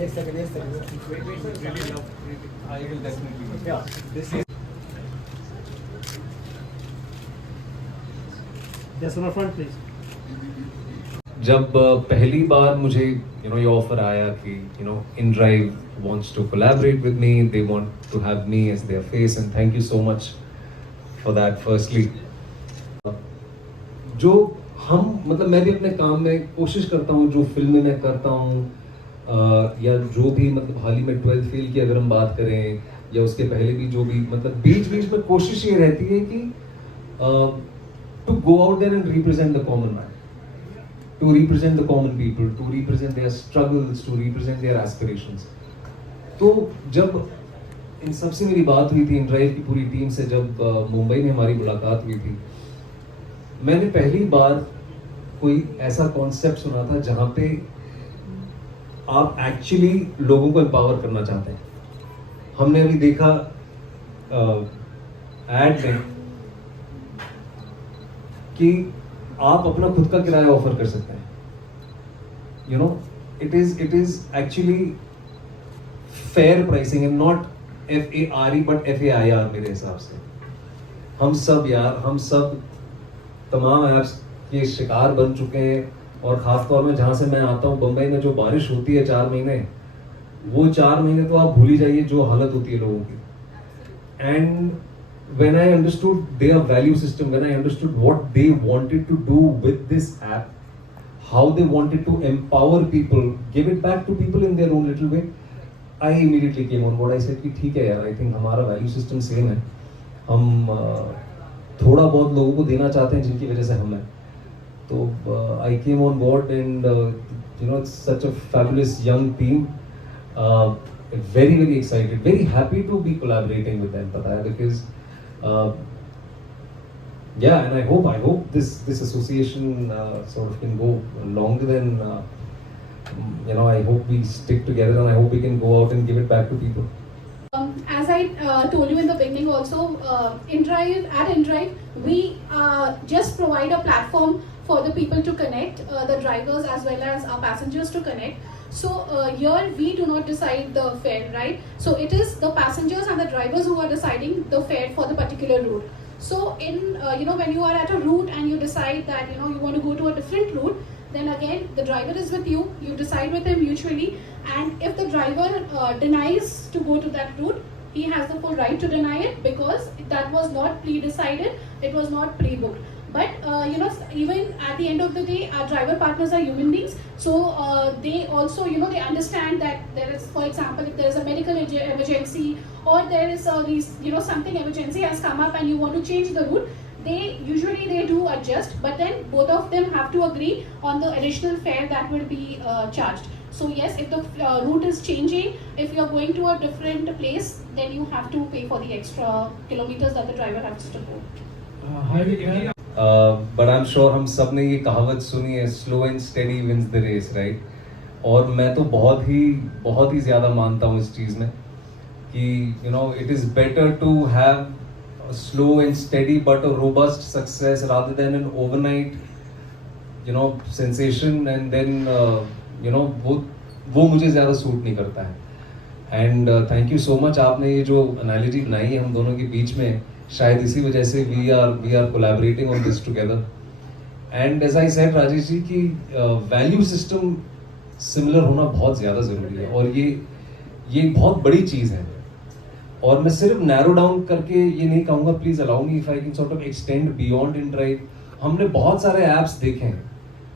एक second wait, really love, I will definitely, yeah, this is Yes, on the front, please. जब पहली बार मुझे ये ऑफर आया कि InDrive wants to collaborate with me, they want to have me as their face, and thank you so much for that firstly. जो हम मतलब मैं भी अपने काम में कोशिश करता हूँ, जो फिल्म में मैं करता हूँ या जो भी मतलब हाल ही में 12th फेल की अगर हम बात करें या उसके पहले भी जो भी मतलब बीच बीच में कोशिश ये रहती है कि to go out there and represent the common man, to represent the common people, to represent their struggles, to represent their aspirations. तो जब इन सबसे मेरी बात हुई थी, InDrive की पूरी टीम से जब मुंबई में हमारी मुलाकात हुई थी, मैंने पहली बार कोई ऐसा कॉन्सेप्ट सुना था जहाँ पे आप एक्चुअली लोगों को एम्पावर करना चाहते हैं. हमने अभी देखा एड में कि आप अपना खुद का किराया ऑफर कर सकते हैं. It is actually fair pricing and not FARE but FAIR मेरे हिसाब से. हम सब तमाम ऐप्स के शिकार बन चुके हैं, और खासतौर में जहाँ से मैं आता हूँ बम्बई में जो बारिश होती है 4 महीने, वो 4 महीने तो आप भूल ही जाइए जो हालत होती है लोगों की. And when I understood their value system, when I understood what they wanted to do with this app, how they wanted to empower people, give it back to people in their own little way, I immediately came on board. I said कि ठीक है यार, I think हमारा value system same है. हम थोड़ा बहुत लोगों को देना चाहते हैं जिनकी वजह से हम हैं. तो I came on board and it's such a fabulous young team. Very very excited, very happy to be collaborating with them, पता है, because yeah, and I hope this association sort of can go longer than I hope we stick together, and I hope we can go out and give it back to people. As I told you in the beginning also, InDrive, we just provide a platform for the people to connect, the drivers as well as our passengers to connect. So here we do not decide the fare, right? So it is the passengers and the drivers who are deciding the fare for the particular route. So in when you are at a route and you decide that you want to go to a different route, then again the driver is with you. You decide with him mutually, and if the driver denies to go to that route, he has the full right to deny it because that was not pre-decided, it was not pre-booked. But even at the end of the day, our driver partners are human beings, so they also they understand that there is, for example, if there is a medical emergency or there is something emergency has come up and you want to change the route, they usually do adjust, but then both of them have to agree on the additional fare that will be charged. So yes, if the route is changing, if you are going to a different place, then you have to pay for the extra kilometers that the driver has to go. But I'm sure हम सब ने ये कहावत सुनी है, slow and steady wins the race, right? और मैं तो बहुत ही ज़्यादा मानता हूँ इस चीज़ में कि it is better to have a slow and steady but a robust success rather than an overnight sensation, and then वो मुझे ज़्यादा सूट नहीं करता है. And thank you so much, आपने ये जो एनालॉजी बनाई है हम दोनों के बीच में, शायद इसी वजह से we are collaborating on this together. And as I said Rajesh ji कि वैल्यू सिस्टम सिमिलर होना बहुत ज़्यादा ज़रूरी है, और ये बहुत बड़ी चीज़ है. और मैं सिर्फ नैरो डाउन करके ये नहीं कहूँगा, please allow me if I can sort of extend beyond InDrive. हमने बहुत सारे ऐप्स देखे हैं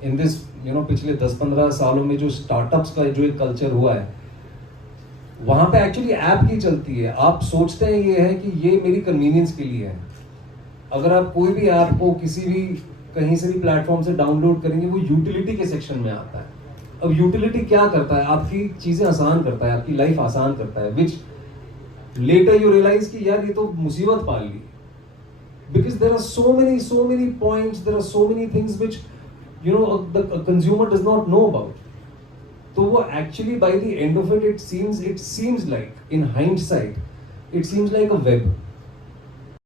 इन दिस पिछले 10-15 सालों में, जो स्टार्टअप्स का जो एक कल्चर हुआ है, वहाँ पे एक्चुअली ऐप की चलती है. आप सोचते हैं ये है कि ये मेरी कन्वीनियंस के लिए है. अगर आप कोई भी ऐप को किसी भी कहीं से भी प्लेटफॉर्म से डाउनलोड करेंगे, वो यूटिलिटी के सेक्शन में आता है. अब यूटिलिटी क्या करता है? आपकी चीज़ें आसान करता है, आपकी लाइफ आसान करता है, विच लेटर यू रियलाइज कि यार ये तो मुसीबत पाल ली, because there are so many points, there are so many things which the consumer does not know about. तो वो actually by the end of it seems like in hindsight it seems like a web.